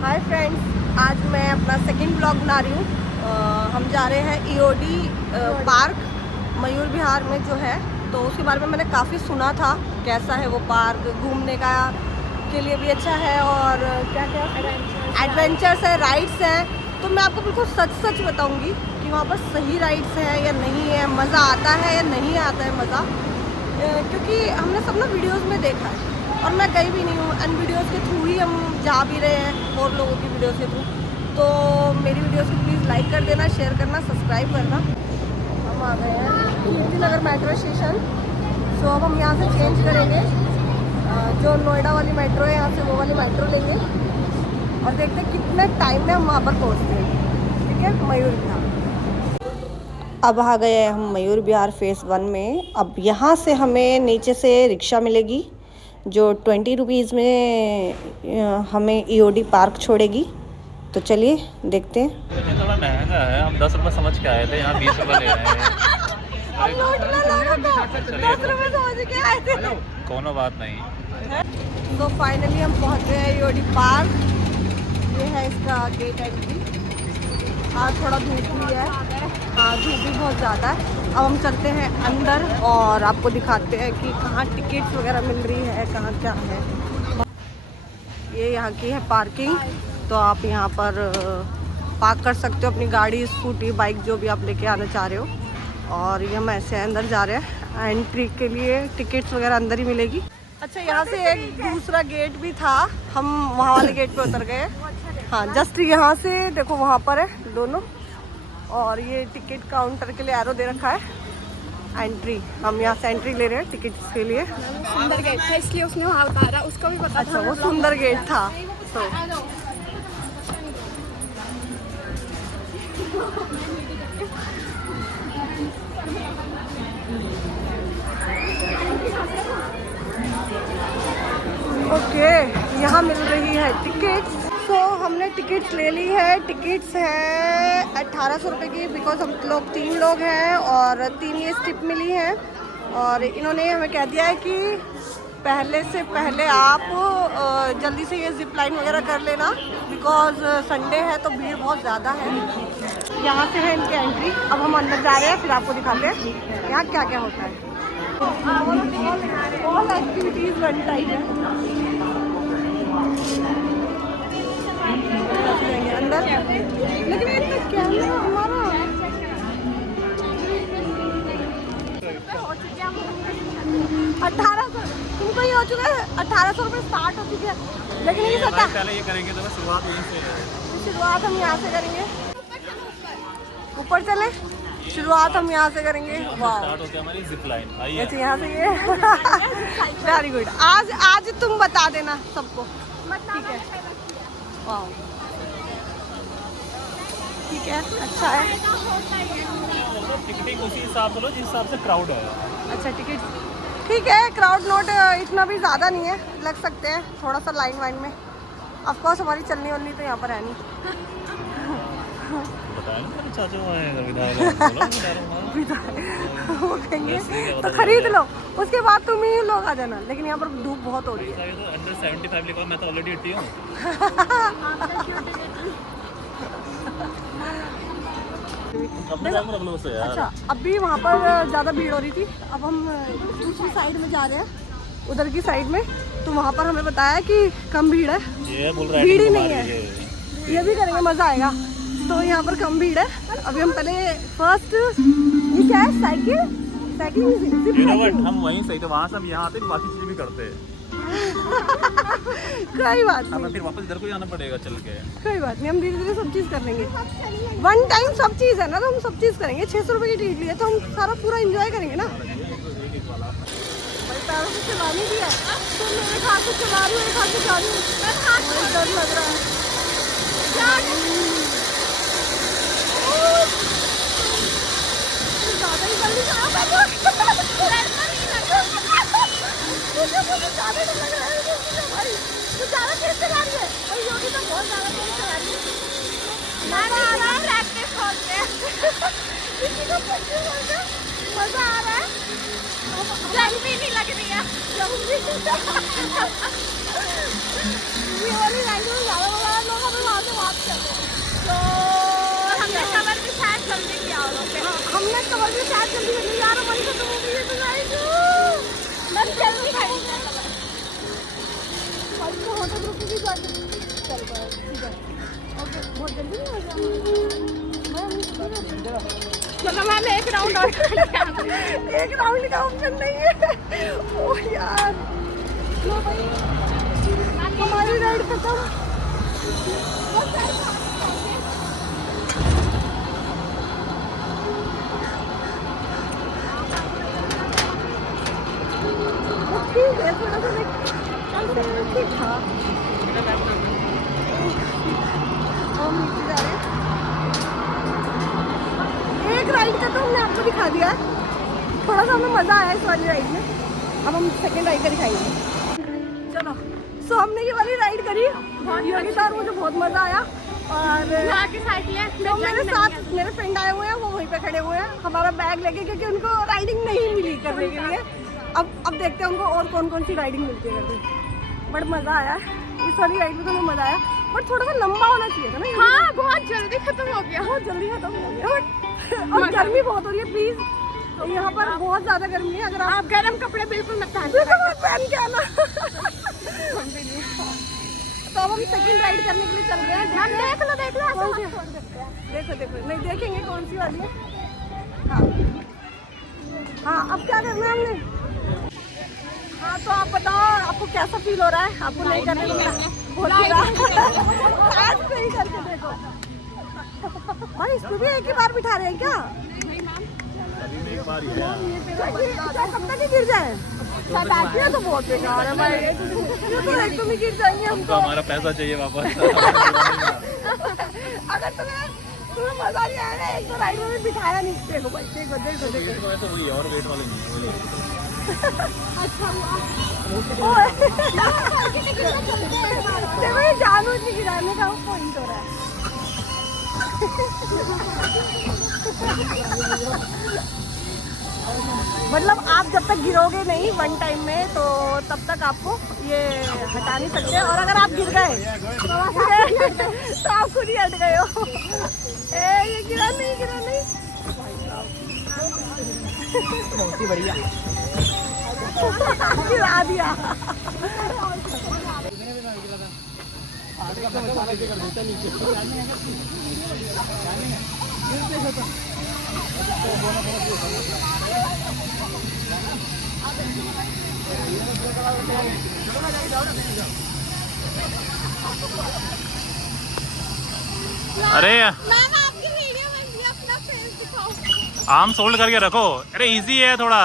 Hi friends, आज मैं अपना सेकंड ब्लॉग बना रही हूँ। हम जा रहे हैं ईओडी पार्क मयूर विहार में जो है, तो उसके बारे में मैंने काफ़ी सुना था कैसा है वो पार्क, घूमने का के लिए भी अच्छा है और क्या क्या एडवेंचर्स है, राइड्स हैं। तो मैं आपको बिल्कुल सच सच बताऊँगी कि वहाँ पर सही राइड्स हैं या नहीं है, मज़ा आता है या नहीं आता है मज़ा, क्योंकि हमने सब ना वीडियोज़ में देखा है और मैं गई भी नहीं हूँ। एंड वीडियोज़ के थ्रू ही हम जा भी रहे हैं और लोगों की वीडियोज़ के थ्रू। तो मेरी वीडियोज़ को प्लीज़ लाइक कर देना, शेयर करना, सब्सक्राइब करना। हम आ गए हैं कीर्ति नगर मेट्रो स्टेशन। सो अब हम यहाँ से चेंज करेंगे, जो नोएडा वाली मेट्रो है यहाँ से वो वाली मेट्रो लेंगे और देखते हैं कितने टाइम में हम वहाँ पर पहुँचते हैं। ठीक है, मयूर विहार। अब आ गए हम मयूर विहार फेज़ 1 में। अब यहाँ से हमें नीचे से रिक्शा मिलेगी जो 20 रुपीज़ में हमें ईओडी पार्क छोड़ेगी। तो चलिए देखते हैं। ये थोड़ा महंगा है, हम 10 रुपये समझ के आए थे, यहाँ 20 रुपये ले रहे हैं। कोनो बात नहीं। तो फाइनली हम पहुँच गए हैं ईओडी पार्क। ये है इसका गेट एंट्री। आज थोड़ा धूप भी है, हाँ धूप भी बहुत ज़्यादा है। अब हम चलते हैं अंदर और आपको दिखाते हैं कि कहाँ टिकट्स वगैरह मिल रही है, कहाँ क्या है। ये यहाँ की है पार्किंग, तो आप यहाँ पर पार्क कर सकते हो अपनी गाड़ी, स्कूटी, बाइक, जो भी आप लेके आना चाह रहे हो। और ये हम ऐसे अंदर जा रहे हैं। एंट्री के लिए टिकट्स वगैरह अंदर ही मिलेगी। अच्छा, यहाँ से एक दूसरा गेट भी था, हम वहाँ वाले गेट पे उतर गए। हाँ, जस्ट यहाँ से देखो वहाँ पर है दोनों, और ये टिकट काउंटर के लिए एरो दे रखा है एंट्री। हम यहाँ से एंट्री ले रहे हैं टिकट्स के लिए। सुंदर गेट था इसलिए उसने वहाँ उतारा, उसको भी पता अच्छा, था। वो सुंदर गेट था। तो ओके, यहाँ मिल रही है टिकट्स। सो हमने टिकट्स ले ली है। टिकट्स है 1800 रुपये की, बिकॉज हम लोग 3 लोग हैं और 3 ये स्टिप मिली है। और इन्होंने हमें कह दिया है कि पहले से पहले आप जल्दी से ये जिप लाइन वगैरह कर लेना, बिकॉज संडे है तो भीड़ बहुत ज़्यादा है। यहाँ से है इनकी एंट्री। अब हम अंदर जा रहे हैं, फिर आपको दिखाते हैं यहाँ क्या क्या होता है। ऑल एक्टिविटीज़ वन टाइम है। अंदर लेकिन इतना कैमरा हमारा 1800, तुमको ये हो चुका है 1800 रुपये स्टार्ट हो चुके हैं। लेकिन ये पहले ये करेंगे तो शुरुआत यहीं से है। शुरुआत हम यहाँ से करेंगे। ऊपर चले, शुरुआत हम यहाँ से करेंगे। वाह, स्टार्ट होती है हमारी जिप लाइन। आइए अच्छा, यहाँ से ये वेरी गुड। आज तुम बता देना सबको, ठीक है। वाह, ठीक है, अच्छा है। टिकटिंग उसी हिसाब से लो जिस हिसाब से क्राउड है। अच्छा, टिकट ठीक है, क्राउड नोट इतना भी ज़्यादा नहीं है, लग सकते हैं थोड़ा सा लाइन वाइन में। ऑफकोर्स हमारी चलनी वलनी तो यहाँ पर है नहीं। वो कहेंगे तो खरीद लो, उसके बाद तुम ही लोग आ जाना। लेकिन यहाँ पर धूप बहुत हो रही है। अंडर 75 लिखा, मैं तो ऑलरेडी 80 हूँ। अच्छा, अभी वहाँ पर ज़्यादा भीड़ हो रही थी। अब हम दूसरी साइड में जा रहे हैं, उधर की साइड में। तो वहाँ पर हमें बताया कि कम भीड़ है, भीड़ ही नहीं है। ये भी करेंगे, मज़ा आएगा। तो यहाँ पर कम भीड़ है। अभी हम पहले फर्स्ट, ये क्या है, साइकिल हम वहीं सही थे, वहाँ से हम यहाँ आते बाकी चीज़ भी करते हैं। कोई बात नहीं, हमें फिर वापस इधर को जाना पड़ेगा चल के। कोई बात नहीं, हम धीरे धीरे सब चीज़ कर लेंगे। वन टाइम सब चीज़ है ना, तो हम सब चीज़ करेंगे। 600 रुपये की टिकट ली है तो हम सारा पूरा एंजॉय करेंगे ना। भाई पैरों से चलानी भी है, तो मेरे हाथ से चला रही हूँ, एक हाथ से जा रही हूँ, डर लग रहा है। ज़्यादा ही जल्दी मुझे ज़्यादा डर लग रहा है भाई, ज़्यादा तेज चला रही है और योगी तो बहुत ज़्यादा तेज चला रही है। मज़ा आ रहा है, प्रैक्टिस होते हैं किसी को प्रैक्टिस होते हैं, मज़ा आ रहा है, जंग भी नहीं लग रही है, ये वाली लाइन में ज़्यादा मज़ा आ रहा है, लोग हमें वहाँ से बात करते हैं। तो हमने कवर भी शायद जल्दी किया हमने कवर भी शायद जल्दी कर लिया यार, हमारी खत्म हो गई है तो गाइस मैं जल्दी खाई और तो होटल रुक भी चल पाए ठीक है ओके बहुत जल्दी नहीं हो गया मतलब मैंने एक राउंड और एक राउंड का ऑप्शन नहीं है ओह यार लो भाई हमारी राइड खत्म ठीक है थोड़ा सा ठीक था हम नीचे जा रहे हैं एक राइड का तो हमने आपको दिखा दिया थोड़ा सा हमें मज़ा आया इस वाली राइड में अब हम सेकेंड राइड का दिखाएंगे चलो सो हमने ये वाली राइड करी योगी सार मुझे बहुत मज़ा आया और तो मेरे साथ मेरे फ्रेंड आए हुए हैं वो वहीं पे खड़े हुए हैं हमारा बैग लेके क्योंकि उनको राइडिंग नहीं मिली करने के लिए अब देखते हैं उनको और कौन कौन सी राइडिंग मिलती है करके बट मज़ा आया इस वाली राइड में तो हमें मज़ा आया बट थोड़ा सा लंबा होना चाहिए था ना हाँ बहुत जल्दी खत्म हो गया और गर्मी बहुत हो रही है प्लीज़ यहाँ पर बहुत ज़्यादा गर्मी है अगर आप गर्म कपड़े बिल्कुल मत पहन के आना तो अब हम सेकंड राइड करने के लिए चल रहे हैं देख लो देखो नहीं देखेंगे कौन सी वाली है हाँ अब क्या करना है हमने हाँ तो आप बताओ आपको कैसा फील हो रहा है आपको नहीं करने को मिला बहुत सही करके देखो भाई इसमें भी एक ही बार बिठा रहे हैं क्या कब तक ही गिर जाए तो बहुत बेकार है भाई ये तो एकदम ही गिर जाएंगे हम तो हमारा पैसा चाहिए वापस अगर तुम्हें मजा नहीं आया ना एक तो राइड में भी बिठाया नहीं देखो भाई देखो तो वही और वेट वाले नहीं अच्छा हुआ जानू जी गिराने का पॉइंट हो रहा है मतलब आप जब तक गिरोगे नहीं वन टाइम में तो तब तक आपको ये हटा नहीं सकते और अगर आप गिर गए तो आप खुद ही हट गए हो ये गिरा नहीं बहुत ही बढ़िया गिरा दिया अरे मैम आपकी वीडियो बन रही है अपना फेस दिखाओ आर्म्स होल्ड करके रखो अरे इजी है थोड़ा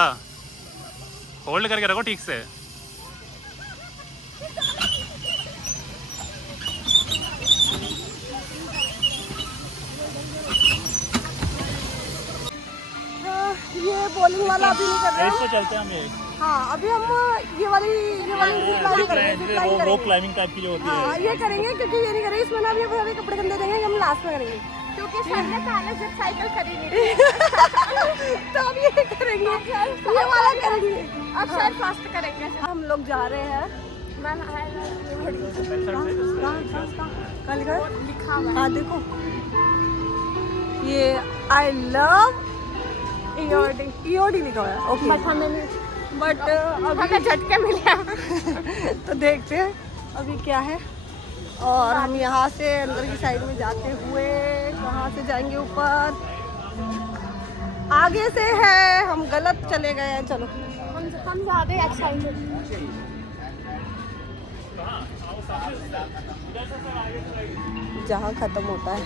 होल्ड करके रखो ठीक से ये बॉलिंग वाला अभी नहीं कर रहे ऐसे हैं चलते हैं हम ये हाँ अभी हम ये वाली जिप करेंगे रोप क्लाइंबिंग टाइप की जो होती है हाँ ये करेंगे क्योंकि ये नहीं करेंगे इसमें ना अभी हमें कपड़े गंदे देंगे हम लास्ट में करेंगे क्योंकि सर ने पहले जिप साइकिल खरीदी थी तो अब ये करेंगे ये वाला करेंगे अब सर फर्स्ट करेंगे हम लोग जा रहे हैं लिखा हुआ हाँ देखो ये आई लव ईओडी लिखा हुआ है ओके बट अभी झटके मिले तो देखते हैं अभी क्या है और हम यहाँ से अंदर की साइड में जाते हुए कहाँ से जाएंगे ऊपर आगे से है हम गलत चले गए हैं चलो हम ज़्यादा एक्साइटेड जहाँ ख़त्म होता है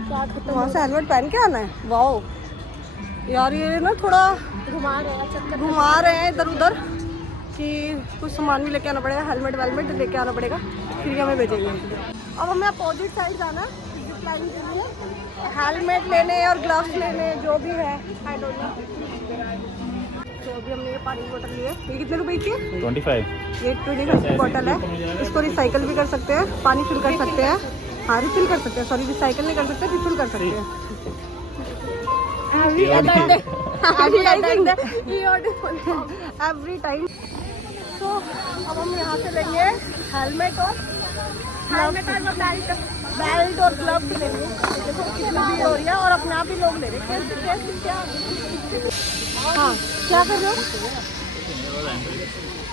वहाँ से हेलमेट पहन के आना है वाओ यार ये ना थोड़ा घुमा रहे हैं इधर उधर कि कुछ सामान भी लेके आना पड़ेगा हेलमेट वेलमेट लेके आना पड़ेगा फिर हमें भेजेंगे अब हमें अपोजिट साइड जाना जिप लाइन के लिए हेलमेट लेने और ग्लव्स लेने जो भी है आई डोंट नो तो अभी हमने ये पानी की बोतल ली है, ये कितने रुपए की है? 25। ये 25 की बोतल है। इसको रिसाइकल भी कर सकते हैं, पानी फिल कर सकते हैं। हाँ रिफिल कर सकते हैं, सॉरी रिसाइकल नहीं कर सकते, रिफिल कर सकते हैं। Every time. तो अब हम यहाँ से लेंगे हेलमेट और बेल्ट और ग्लव्स लेंगे। देखो कितनी भीड़ हो रही है और अपने आप ही लोग ले रहे हैं। कैसे क्या? हाँ क्या कर रहे हो?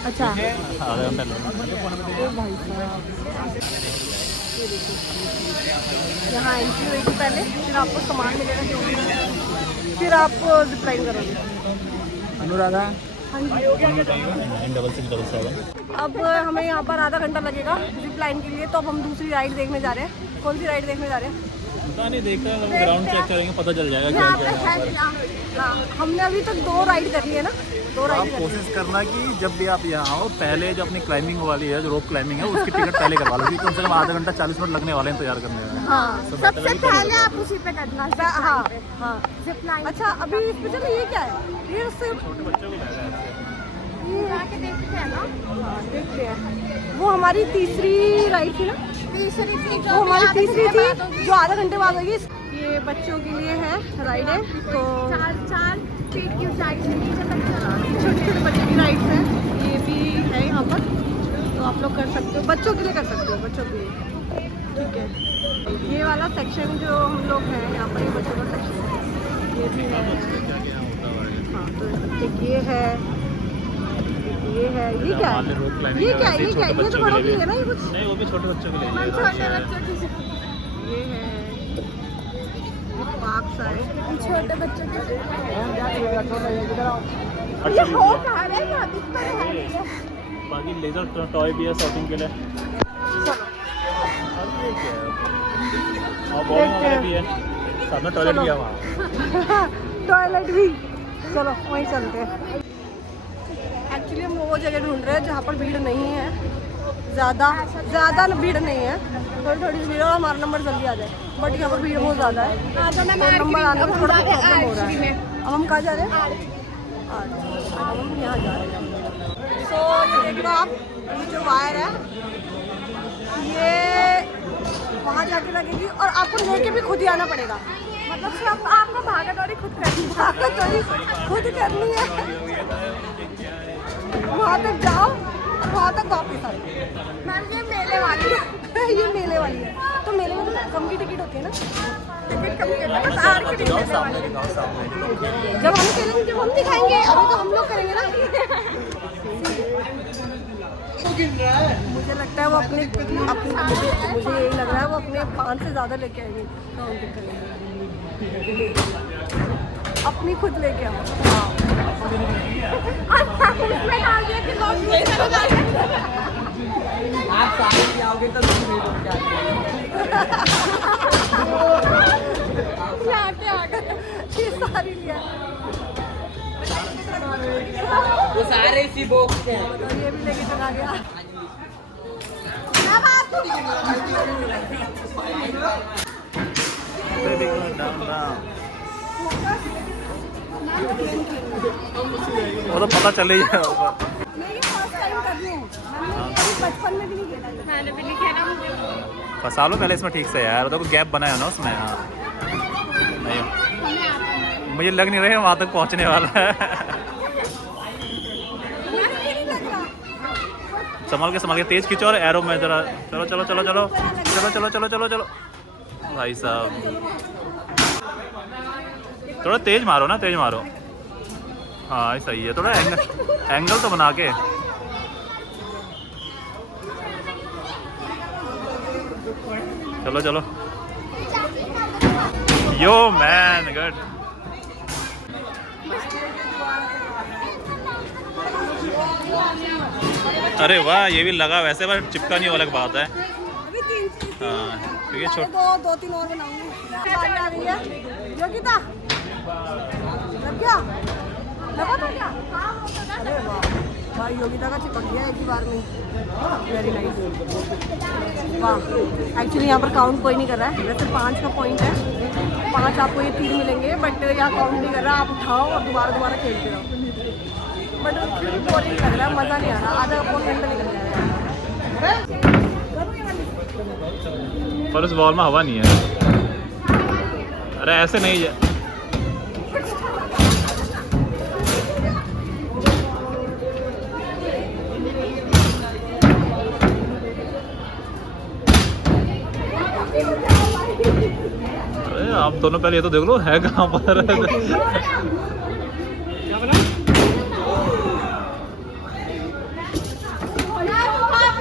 अच्छा आधा घंटा यहाँ एंट्री होगी पहले, फिर आपको सामान मिलेगा जो भी, फिर आप जिपलाइन करोगे। अनुराधा। हाँ जी। 9677। अब हमें यहाँ पर आधा घंटा लगेगा जिपलाइन के लिए, तो अब हम दूसरी राइड देखने जा रहे हैं। कौन सी राइड देखने जा रहे हैं? पता नहीं, देखते हैं, ग्राउंड चेक करेंगे, पता चल जाएगा क्या क्या है। हाँ हमने अभी तक 2 राइड कर ली है ना, 2 आप राइड। कोशिश करना कि जब भी आप यहाँ आओ पहले जो अपनी क्लाइंबिंग वाली है, जो रोप क्लाइंबिंग है, उसकी टिकट पहले करवा लो, क्योंकि कम से कम आधा घंटा 40 मिनट लगने वाले हैं तैयार करने में। हाँ सबसे पहले आप उसी पे करना। हाँ हाँ। जिप लाइन अच्छा अभी इस पे चलो, ये क्या है? ये सिर्फ बच्चों को लगा है। आके देखते हैं ना। हाँ, देखते हैं। वो हमारी तीसरी राइड थी ना, तीसरी थी वो हमारी तीसरी थी जो आधा घंटे बाद होगी। ये बच्चों के लिए है राइड है, तो 4 फीट की ऊंचाई से नीचे तक छोटे छोटे बच्चों की राइड्स हैं, ये भी है यहाँ पर, तो आप लोग कर सकते हो, बच्चों के लिए कर सकते हो, बच्चों के लिए। ठीक है, ये वाला सेक्शन जो हम लोग हैं यहाँ पर, ये बच्चों का सेक्शन है, ये भी है। हाँ तो एक ये है, ये है, ये क्या है? ये क्या है? ये क्या है? ये तो बड़ों के लिए है ना, ये कुछ नहीं, वो भी छोटे बच्चों के लिए छोटे बच्चों की ये है, ये पार्क सा है। छोटे बच्चों के अच्छा, ये हो कहाँ रहे हैं? यहाँ दिख तो रहा है। बाकी लेजर टॉय भी है शॉपिंग के लिए। चलो और बॉलिंग वगैरह भी है, साथ में टॉयलेट भी है वहाँ। टॉयलेट भी, चलो वहीं चलते हैं। एक्चुअली हम वो जगह ढूंढ रहे हैं जहाँ पर भीड़ नहीं है, ज़्यादा भीड़ नहीं है, थोड़ी थोड़ी भीड़ और हमारा नंबर जल्दी आ जाए, बट यहाँ पर भीड़ बहुत ज़्यादा है, तो नंबर आने में थोड़ा प्रॉब्लम हो रहा है। अब हम कहाँ जा रहे हैं? अब हम यहाँ जा रहे हैं। सो ये देख लो आप, ये जो वायर है ये वहाँ जाके लगेगी और आपको लेके भी खुद ही आना पड़ेगा, मतलब सिर्फ आपको भागा दौड़ी खुद करनी है, वहाँ तक जाओ और वहाँ तक वापस आओ। मैम ये मेले वाली है। ये मेले वाली है, तो मेले में तो कम की टिकट होती है ना, टिकट कम के लिए बस आर के लिए मेले वाली है। जब हम खेलेंगे, जब हम दिखाएंगे, अभी तो हम लोग करेंगे ना। मुझे लगता है वो अपने मुझे यही लग रहा है वो अपने 5 से ज़्यादा लेके आएंगे, काउंटिंग करेंगे, अपनी खुद लेके आओ। उसमें डाल दिया कि लोग यूज करेंगे। आप साथ में आओगे तो तुम नहीं रुक जाते। आके आ गए। ये सारी लिया, वो सारे इसी बॉक्स के हैं। और ये भी लेके चला गया। वो तो पता चल ही जाएगा। मैं ये फर्स्ट टाइम कर रही हूँ, मैंने कभी बचपन में भी नहीं खेला ये। मैंने भी नहीं खेला। फंसा लो पहले इसमें ठीक से यार, तो गैप बनाया ना उसमें। हाँ नहीं, मुझे लग नहीं रहा है वहाँ तक पहुँचने वाला है। संभाल के तेज खींचो और एरो में जरा, चलो चलो चलो चलो चलो चलो चलो चलो चलो भाई साहब, थोड़ा तेज मारो ना, तेज मारो। हाँ सही है, थोड़ा एंगल तो बना के। चलो चलो, यो मैन गुड। अरे वाह, ये भी लगा वैसे, पर चिपका नहीं, वो अलग बात है। अभी 3 हाँ क्योंकि छोट दो 3 और बनाऊंगी। बारी आ रही है, योगिता लग गया, लगा था क्या? अरे वाह भाई, योगिता का चिपक गया एक ही बार में, वेरी नाइस। वाह, एक्चुअली यहाँ पर काउंट कोई नहीं कर रहा है, वैसे 5 का पॉइंट है, 5 आपको ये 3 मिलेंगे, बट यहाँ काउंट नहीं कर रहा, आप उठाओ और दोबारा खेलते रहो। बट फिर भी बोरिंग लग रहा है, मज़ा नहीं आ रहा, आधा पौन घंटा निकल जाएगा। पर उस बॉल में हवा नहीं है। अरे ऐसे नहीं है। अरे आप दोनों पहले ये तो देख लो है कहाँ पर।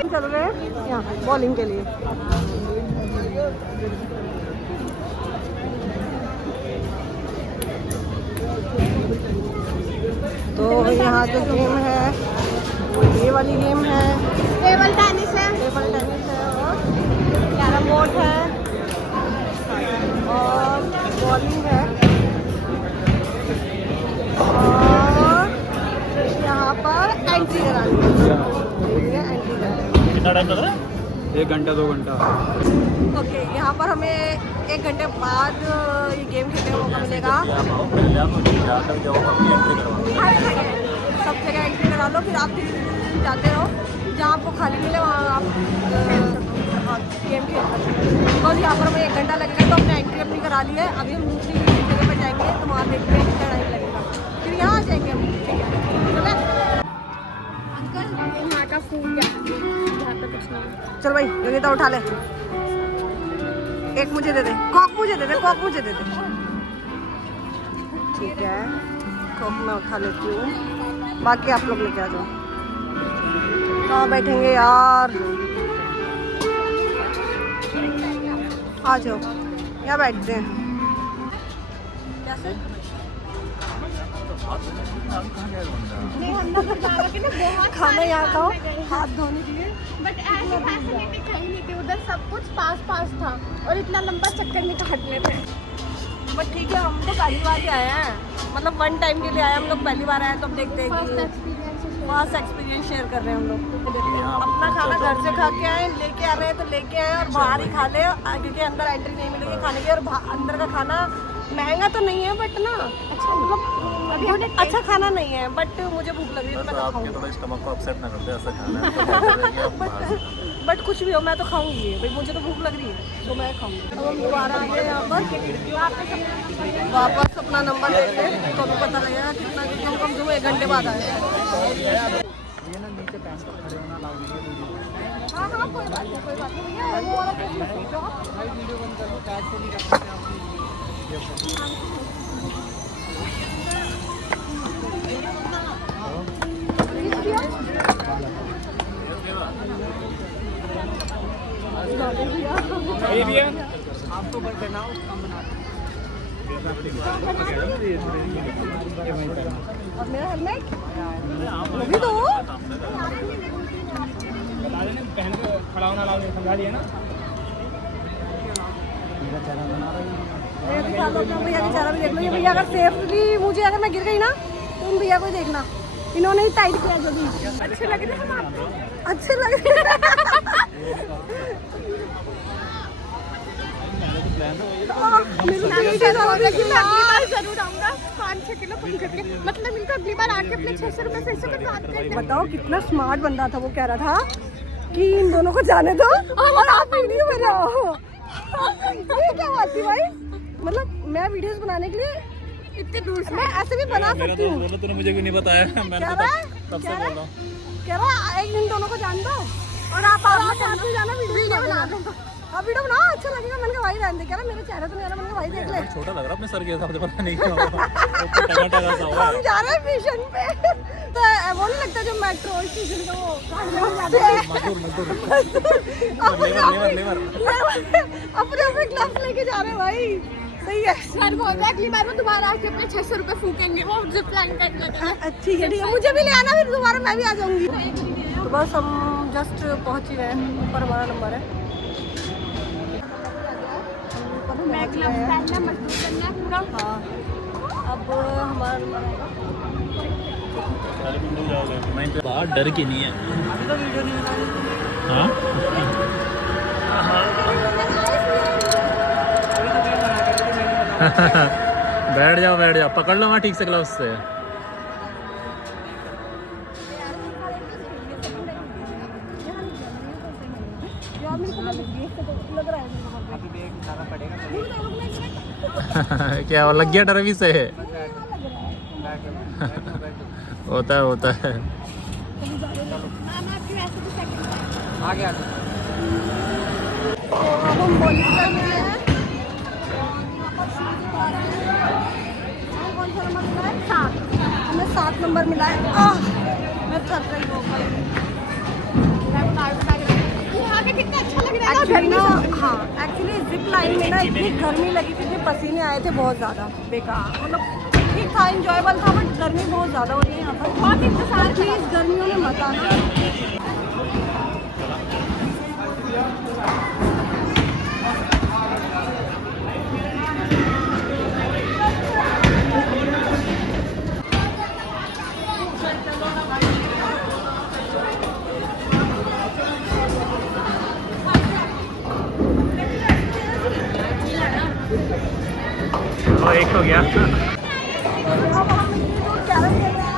चल रहे हैं यहाँ बॉलिंग के लिए। तो यहाँ जो गेम है वो ये वाली गेम है, टेबल टेनिस है। टेबल टेनिस है और कैरम बोर्ड है और बॉलिंग है और यहाँ पर एंट्री करानी है। एंट्री करानी कितना टाइम लग रहा है? 1 घंटा 2 घंटा। ओके, यहाँ पर हमें 1 घंटे बाद ये गेम खेलने का मौका मिलेगा। सब जगह एंट्री करा लो, फिर आप जाते रहो जहाँ आपको खाली मिले वहाँ आप गेम खेल सकते हो। बस यहाँ पर हमें 1 घंटा लगेगा, तो हमने एंट्री अपनी करा ली है। अभी हम दूसरी जगह पर जाएंगे तो वहाँ देखते हैं कितना टाइम लगेगा, फिर यहाँ आ जाएंगे हम। ठीक है, चलो अंकल यहाँ का फूड क्या है? यहाँ पे कुछ नहीं। चल भाई, योगिता उठा ले, एक मुझे दे दे, कॉक मुझे दे दे, कॉक मुझे दे दे। ठीक है, कॉक मैं उठा लेती हूँ, बाकी आप लोग लेके आ जाओ। कहाँ बैठेंगे यार? आ जाओ, यहाँ बैठते हैं। कैसे? नहीं, हम लोग जाना कि ना बहुत खाना यहाँ खाओ, हाथ धोने के लिए। बट ऐसी फैसिलिटी कहीं नहीं थी, उधर सब कुछ पास पास था और इतना लंबा चक्कर नहीं काटने थे। बट ठीक है, हम तो पहली बार ही आए हैं, मतलब 1 टाइम के लिए आए हम लोग, पहली बार आए तो अब देखते हैं फर्स्ट कि एक्सपीरियंस फर्स्ट एक्सपीरियंस शेयर कर रहे हैं हम लोग। अपना खाना घर से खा के आए, लेके आ रहे हैं तो लेके आए और बाहर ही खा ले, क्योंकि अंदर एंट्री नहीं मिलेगी खाने की। और अंदर का खाना महंगा तो नहीं है बट ना अच्छा, मतलब अभी अच्छा खाना नहीं है, बट मुझे भूख लग रही है तो मैं तो खाऊंगी। थोड़ा स्टमक को अपसेट ना कर दे, ऐसा खाना है। बट कुछ भी हो मैं तो खाऊंगी भाई, मुझे तो भूख लग रही है तो मैं खाऊंगी। अब हम दोबारा आ गए यहाँ पर, वापस अपना नंबर लेते हैं तो हमें पता लगेगा कितना, क्योंकि हम कम से कम 1 घंटे बाद आए हैं। हाँ हाँ, कोई बात नहीं, कोई बात नहीं भैया, वो वाला कुछ मत पूछो। आपको बर्थडे ना कम बनाते और मेरा हेलमेट अभी तो पहन के खड़ा होना अलाउ नहीं, समझा दिए ना। भैया का चेहरा भी देख लो। ये भैया अगर सेफली मुझे, अगर मैं गिर गई ना तो उन भैया को ही देखना, इन्होंने ही टाइट किया जो भी। अच्छे लग रहे हैं आपको? अच्छे लग रहे हैं। मेरे को यही चीज़ और लेकिन मैं अगली बार जरूर आऊंगा 5-6 किलो कम करके, मतलब इनको अगली बार आके अपने 600 रुपये फिर से कटवा देंगे। बताओ कितना स्मार्ट बंदा था वो, कह रहा था कि इन दोनों को जाने दो और आप वीडियो बनाओ। ये क्या बात थी भाई, मतलब मैं वीडियोस बनाने के लिए इतने दूर से, मैं ऐसे भी बना सकती हूँ। बोलो तूने मुझे भी नहीं बताया, मैंने कह तो रहा है तब से बोल रहा हूँ। कह रहा है एक दिन दोनों को जान दो और आप साथ में जाना, वीडियो बना दो। हाँ वीडियो बनाओ, अच्छा लगेगा। मैंने कहा भाई रहने दे, कह रहा मेरा चेहरा तो नहीं आ रहा। मैंने कहा भाई देख ले, छोटा लग रहा अपने सर के हिसाब से, पता नहीं क्यों टमाटर सा हुआ हम जा रहे हैं मिशन पे। तो वो नहीं लगता जो मेट्रो स्टेशन का वो लेवर अपने अपने ग्लव्स लेके जा रहे हैं भाई। सही है, सर बोल रहे अगली बार वो दोबारा आके अपने 600 रुपये फूकेंगे, वो जिप लाइन करने लगे। ठीक है ठीक है, मुझे भी ले आना, फिर दोबारा मैं भी आ जाऊंगी। तो बस हम जस्ट पहुंच ही गए, ऊपर हमारा नंबर है। मैं ग्लव्स पहनना मजबूत करना है पूरा। हाँ, अब हमारा नंबर आएगा। बाहर डर की नहीं है। अभी तो वीडियो नहीं बना रही। हाँ बैठ जाओ, पकड़ लो वहाँ ठीक से ग्लव्स से। हाँ मेरे को लग रहा है मेरे को। अभी भी एक ज्यादा पड़ेगा क्या वो लग गया डर भी से है? होता है आगे आगे। तो अब हम बॉलीवुड में हैं। कौन सा नंबर मिला है? 7। हमें 7 नंबर मिला है। मैं थक गई हूँ भाई। यहाँ पे कितना अच्छा लग रहा है एक्चुअली ना, हाँ एक्चुअली जिप लाइन में ना इतनी गर्मी लगी थी कि पसीने आए थे बहुत ज़्यादा बेकार। मतलब ठीक था, इंजॉयबल था, बट गर्मी बहुत ज़्यादा हो रही है यहाँ पर। बहुत इंतजार, प्लीज़ गर्मियों में मत आना। तो एक हो गया। अब हम इतनी दूर कैरम खेल रहे हैं।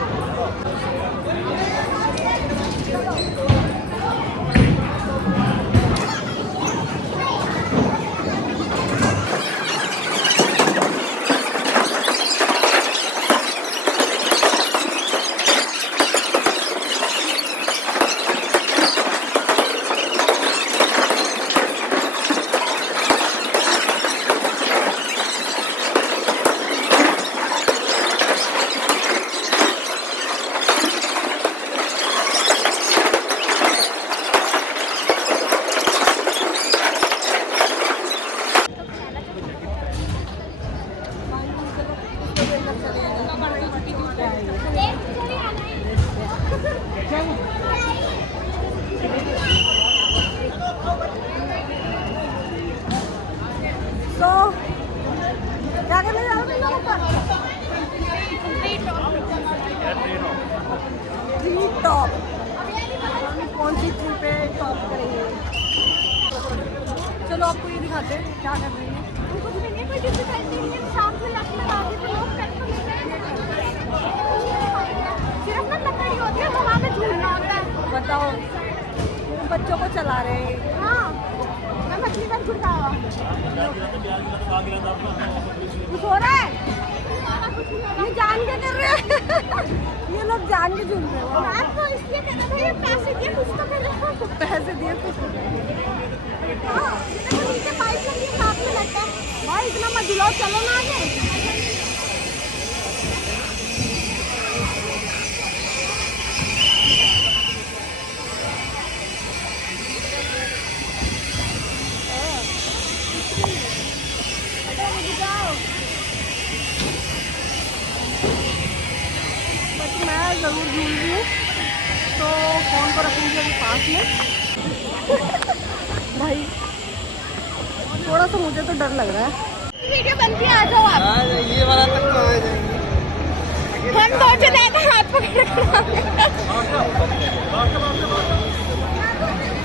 तो क्या करने जा रहे हो ऊपर? Tree top. कौन सी ट्री पे टॉप करेंगे? चलो आपको ये दिखाते हैं क्या कर रही है। कुछ भी नहीं, कोई डिफिकल्टी नहीं है। शाम को लग लगा के तो लोग करते हैं। सिर्फ ना लकड़ी होती है, वहाँ पे झूलना होता है। बताओ, बच्चों को चला रहे हैं। हाँ, मैं मछली बन छुड़का हुआ। कुछ हो रहा है? ये जान के कर रहे हैं। ये लोग जान के झूल रहे हैं। मैं तो इसलिए कह रहा था, ये पैसे दिए कुछ तो कर रहा हूँ। पैसे दिए कुछ तो कर रहे हैं। हाँ, ये तो नीचे पाइप लगी है, हाथ में लगता है। भाई इतना मत दिलाओ, चलो ना आगे। बट मैं ज़रूर झूल रही हूँ, तो फ़ोन को रखूँगी अभी पास में। भाई थोड़ा सा मुझे तो डर लग रहा है। वीडियो बनती है, आ जाओ आप। ये वाला तक तो आ जाएंगे। हम दो जने हैं, हाथ पकड़ कर।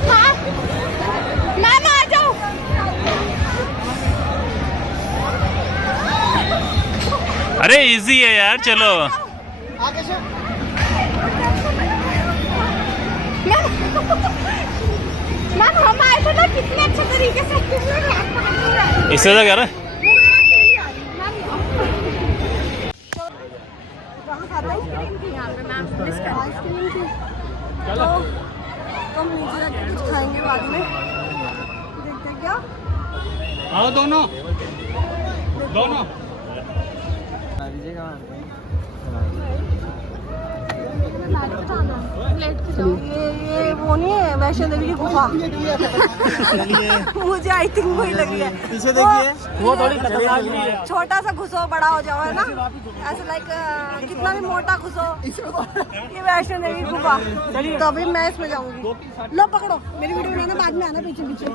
हाँ, मैम आ जाओ। अरे इजी है यार, चलो। आगे से मैम हम आए थे ना, कितने अच्छे तरीके से हाथ पकड़ रहे हैं। इससे तो कह रहा कहाँ खाता हूँ? यहाँ पे मैम मिस कर आइसक्रीम की। तो हम नीचे जाके कुछ खाएंगे बाद में। देखते हैं क्या। आओ दोनों दोनों। ये वो नहीं है वैष्णो देवी की गुफा। मुझे आई थिंक वही लगी है। पीछे देखिए, वो थोड़ी खतरनाक भी है। छोटा सा घुसो बड़ा हो जाओ, है ना? ऐसे लाइक कितना भी मोटा घुसो, ये वैष्णो देवी की गुफा। तो अभी मैं इसमें जाऊंगी। लो पकड़ो, मेरी वीडियो बनाना, बाद में आना पीछे पीछे।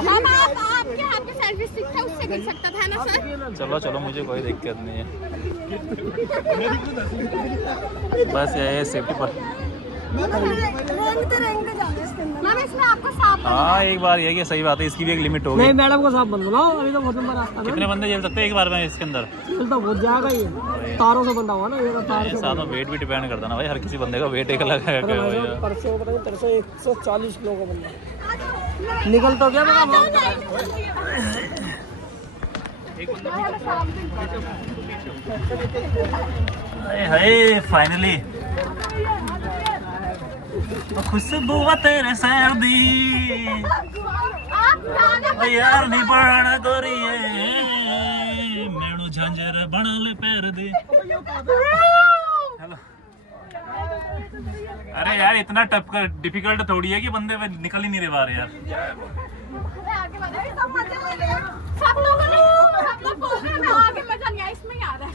मैम आपके हाथ में सेल्फी स्टिक था, उससे मिल सकता था ना सर? चलो चलो, मुझे कोई दिक्कत नहीं है। बस ये सेफ्टी पर। ट्रेन रेंगते रेंगते जाते इसके अंदर। मैम इसमें आपको सांप हाँ एक बार ये कि सही बात है, इसकी भी एक लिमिट होगी। नहीं मैडम को साफ बंद बनाओ, अभी तो बहुत लंबा रास्ता है। कितने बंदे झेल सकते हैं एक बार में इसके अंदर? खेल तो बहुत जाएगा ये, तारों से बंधा हुआ ना ये, तो तार से साथ में वेट भी डिपेंड करता ना भाई, हर किसी बंदे का वेट एक अलग है। परसों पता नहीं 140 किलो का बंदा निकल तो गया मेरा माउंट। हाय फाइनली खुशबू तेरे सैर दी यार नहीं पढ़ना गोरिए मैनू झांझर बना ले पैर दे। हेलो अरे यार इतना टफ डिफिकल्ट थोड़ी है कि बंदे निकल ही नहीं रहे बाहर यार। सब लोग बोल रहे हैं मैं आगे मजा नहीं आया, इसमें याद है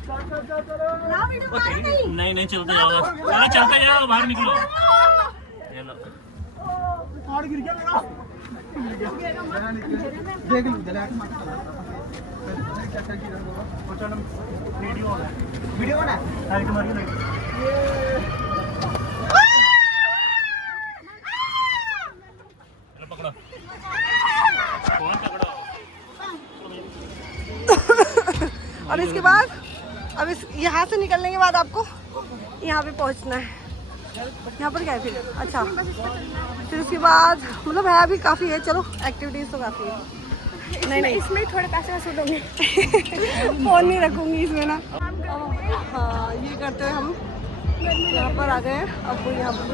नहीं नहीं चलते जाओ, चलो चलते जाओ बाहर निकलो। ये लो। वीडियो बना चलो पकड़ो, फोन पकड़ो। और इसके बाद अब इस यहाँ से निकलने के बाद आपको यहाँ पे पहुँचना है। यहाँ पर क्या है फिर? अच्छा फिर उसके बाद मतलब है अभी काफ़ी है, चलो एक्टिविटीज़ तो काफ़ी है। नहीं इसमें ही थोड़े पैसे वसूलोगे। फ़ोन नहीं रखूँगी इसमें ना। हाँ ये करते हुए हम यहाँ पर आ गए हैं। अब वो यहाँ पर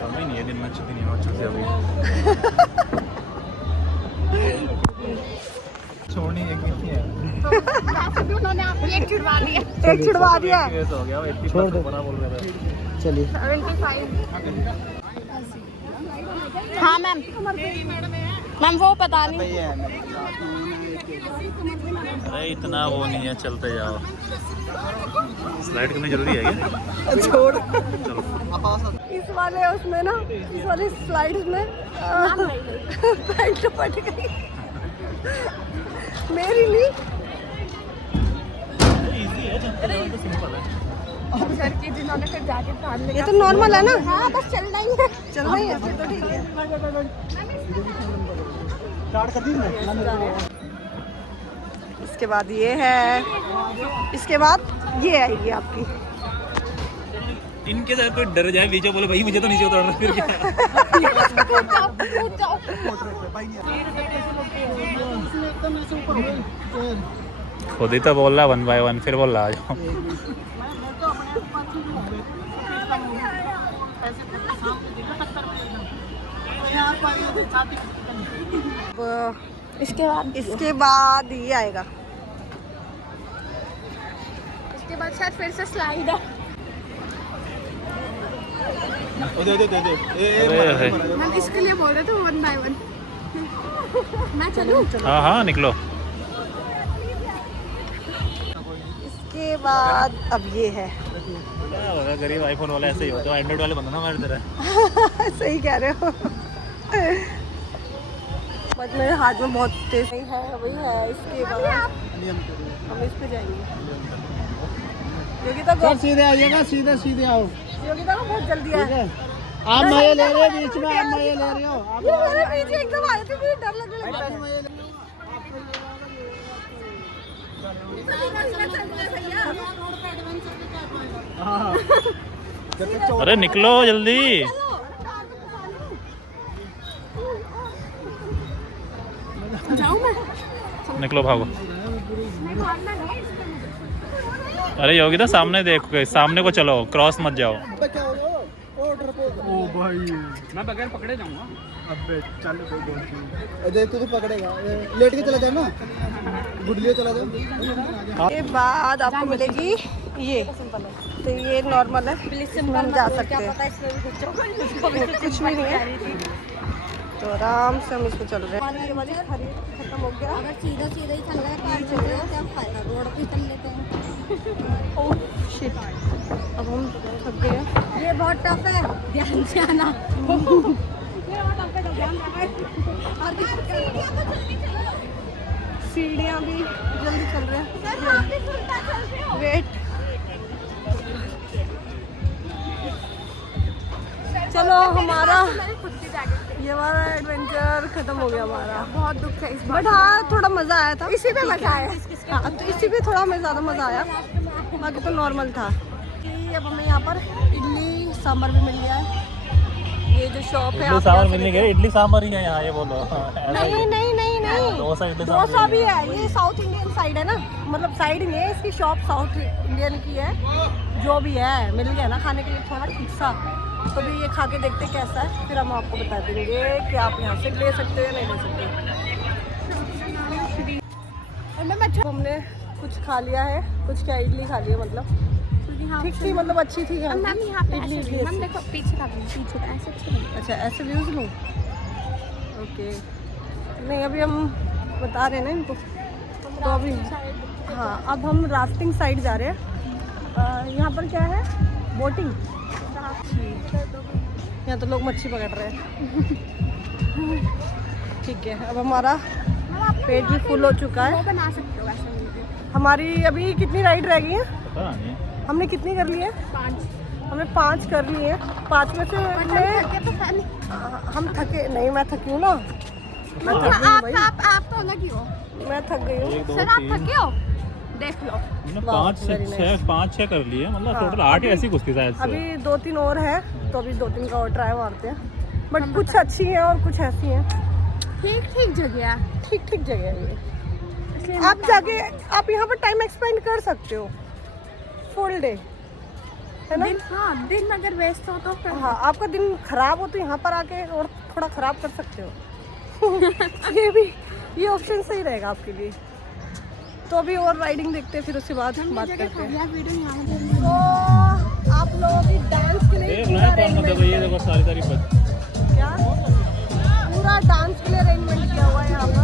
कमी नहीं है, दिन में छुट्टी नहीं है, छुट्टी अभी छोड़नी एक नहीं है। उन्होंने आपको एक छुड़वा दिया। एक छुड़वा दिया है। केस हो गया, 80% बना बोल रहे थे। चलिए 75। हाँ मैम, मैम वो पता नहीं। अरे इतना वो नहीं है, चलते जाओ। स्लाइड करनी जरूरी है क्या? छोड़ चलो इस वाले उसमें ना, इस वाले स्लाइड्स में पैंट फट गई मेरी नहीं। सर की जिन्होंने फिर जाके पहन ये तो नॉर्मल है ना। हाँ बस चलना ही है। चल रही है फिर तो ठीक है। स्टार्ट कर दी ना। इसके बाद ये है, इसके बाद ये आएगी आपकी। इनके साथ कोई डर जाए बीच में बोले भाई मुझे तो नीचे उतरना, फिर क्या? खुद ही तो बोल रहा 1 by 1, फिर बोल रहा आ जाओ। इसके बाद ये आएगा। इसके बाद शायद फिर से स्लाइड है। मैम इसके लिए बोल रहे थे 1 by 1। मैं चलूँ? हाँ हाँ निकलो। इसके बाद अब ये है। क्या होगा, गरीब आईफोन वाले ऐसे ही होते हैं, एंड्रॉइड वाले बंदा ना हमारी तरह। सही कह रहे हो। बट मेरे हाथ में बहुत तेज नहीं है, वही है। इसके बाद हम इस पे जाएंगे। योगिता को, सीधे आइएगा, सीधे सीधे आओ। योगिता को बहुत जल्दी है। आप मजे ले रहे हो बीच में, आप मजे ले रहे हो। ये मेरे पीछे एकदम आए थे, मुझे डर लगने लगा। अरे निकलो जल्दी, जाऊँ मैं? निकलो भागो। अरे योगिता सामने देखो, सामने को चलो, क्रॉस मत जाओ। ओ भाई मैं बगैर पकड़े जाऊंगा। अबे चल अजय तू तो पकड़ेगा, लेट के चला जाए ना, गुडलियो चला जाओ। इसके बाद आपको मिलेगी ये, तो ये नॉर्मल है, हम जा सकते हैं, कुछ भी नहीं है। तो आराम से हम इसको चल रहे हैं। ये वाली खत्म हो गया। अगर सीधा सीधा ही चल रहा है, चल रहा है, क्या फायदा? रोड पे चल लेते हैं। ओह शिट, अब हम थक गए हैं। ये बहुत टफ है, ध्यान से आना। सीढ़ियाँ भी जल्दी चल रहे हैं। वेट, चलो हमारा मैंने खुद की जैकेट ये वाला एडवेंचर खत्म हो गया हमारा। बहुत दुख है इस बार। बट हाँ थोड़ा मजा आया था, इसी में मजा आया। हाँ तो इसी पे थोड़ा हमें ज़्यादा मजा आया, बाकी तो नॉर्मल था। कि अब हमें यहाँ पर इडली सांभर भी मिल गया है। ये जो शॉप है इडली आप सांभर यहाँ से मिलने देखें। गए, इडली सांभर ही है यहाँ, ये बोलो। नहीं नहीं नहीं नहीं, डोसा इडली सांभर डोसा भी है। ये साउथ इंडियन साइड है ना, मतलब साइड नहीं है, इसकी शॉप साउथ इंडियन की है। जो भी है मिल गया ना खाने के लिए थोड़ा ठीक सा। तो भी ये खा के देखते कैसा है, फिर हम आपको बता देंगे कि आप यहाँ से ले सकते हो या नहीं ले सकते। तो हमने कुछ खा लिया है, कुछ क्या इडली खा ली है, मतलब ठीक थी, मतलब अच्छी थी। मैम यहाँ पे इडली ऐसे इडली मैम देखो पीछे का पीछे का ऐसे अच्छा नहीं। अच्छा ऐसे व्यूज़ लूँ, ओके। नहीं अभी हम बता रहे हैं ना इनको, तो अभी हाँ अब हम राफ्टिंग साइड जा रहे हैं। यहाँ पर क्या है, बोटिंग। यहाँ तो लोग मच्छी पकड़ रहे हैं। ठीक है, अब हमारा पेट भी फुल हो चुका है। वो बना सकते हो वैसे वीडियो। हमारी अभी कितनी राइड रह गई है, पता नहीं। हमने कितनी कर ली है? 5। हमने 5 कर ली है। 5 में से तो फैन हम थके नहीं, मैं थकी हूँ ना, मैं थक गई हूँ भाई, आप तो अलग ही हो। मैं थक गई हूँ। 1 2 सर आप थके हो, देख लो। 5 6 कर लिए, मतलब हाँ, टोटल 8 ऐसी कुछ थी शायद से। अभी 2-3 और है, तो अभी 2-3 का और ट्राई मारते हैं। बट कुछ अच्छी हैं और कुछ ऐसी हैं। ठीक ठीक जगह है, ठीक ठीक जगह है ये, इसलिए आप जाके आप यहाँ पर टाइम एक्सपेंड कर सकते हो, फुल डे है ना। दिन अगर वेस्ट हो तो फिर हाँ आपका दिन खराब हो तो यहाँ पर आके और थोड़ा खराब कर सकते हो। ये ऑप्शन सही रहेगा आपके लिए। तो अभी और राइडिंग देखते हैं, फिर उसके बाद बात करते हैं। वीडियो यहाँ तो आप लोगों की डांस के लिए देख पूरा रहे हैं कौन arrangement मतलब ये देखो सारी क्या पूरा डांस के लिए अरेंजमेंट किया हुआ है यहाँ पर।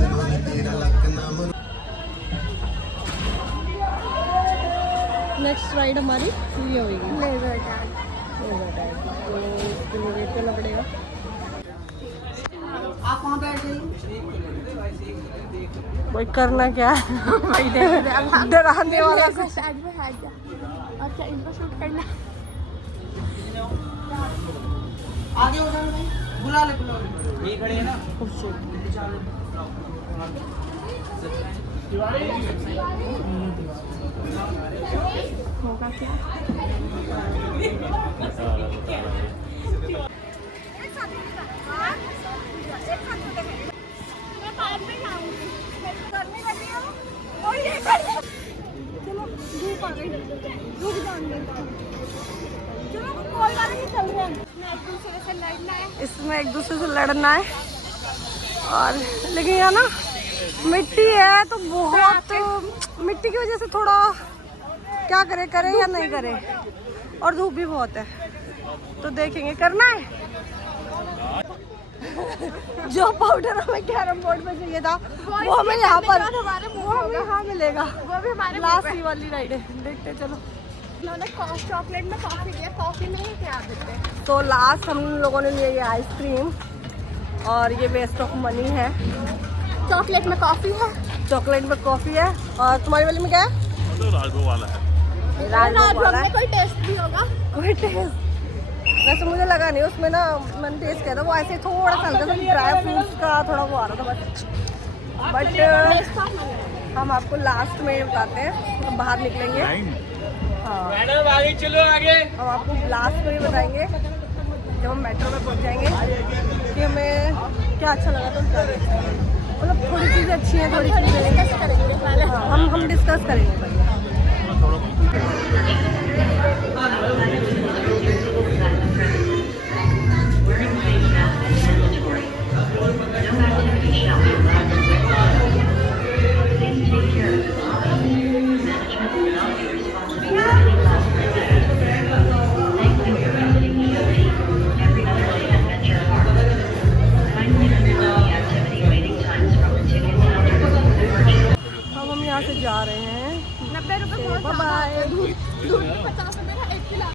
नेक्स्ट राइड हमारी ये होगी लेजर टैग। तो इसके लिए वेट करना पड़ेगा। आप वहाँ बैठ जाइए। भाई करना क्या है, डराने वाला कुछ। टैग में है क्या? अच्छा इनको शूट करना। आगे हो जाओ भाई, बुला ले। ये खड़े हैं ना। होगा क्या? चलो धूप आ गई, रुक जाएंगे। चलो कोई बात नहीं, चल रहे हैं। एक दूसरे से लड़ना है। इसमें एक दूसरे से लड़ना है, और लेकिन यहाँ ना मिट्टी है तो बहुत, मिट्टी की वजह से थोड़ा क्या करे, करे या नहीं करे, और धूप भी बहुत है, तो देखेंगे। करना है। जो पाउडर हमें कैरम बोर्ड में चाहिए था वो हमें यहाँ पर, वो हमें यहाँ मिलेगा। वो भी हमारे लास्ट ही वाली राइड है, देखते चलो। उन्होंने चॉकलेट में कॉफी दिया, कॉफी में ही क्या देते हैं। तो लास्ट हम लोगों ने लिया ये आइसक्रीम, और ये वेस्ट ऑफ मनी है। चॉकलेट में कॉफी है, चॉकलेट में कॉफ़ी है, और तुम्हारी वाली में क्या है? तो राजभोग वाला है। राजभोग वाला है। कोई टेस्ट भी होगा। कोई टेस्ट वैसे मुझे लगा नहीं उसमें ना, मैंने टेस्ट किया था, वो ऐसे थोड़ा सा हल्का सा ड्राई फ्रूट्स का थोड़ा वो आ रहा था बस। बट हम आपको लास्ट में बताते हैं, तो बाहर निकलेंगे। हाँ मैडम आगे चलो, आगे। हम आपको लास्ट में बताएंगे जब हम मेट्रो में पहुंच जाएंगे कि हमें क्या अच्छा लगा, तो क्या अच्छा लगा। मतलब थोड़ी चीज़ें अच्छी हैं, थोड़ी चीज़ें डिस्कस करेंगे पहले। हाँ, हम डिस्कस करेंगे पहले। अब हम यहाँ से जा रहे हैं। 90 रुपये बहुत बाय। दूध 50 रुपये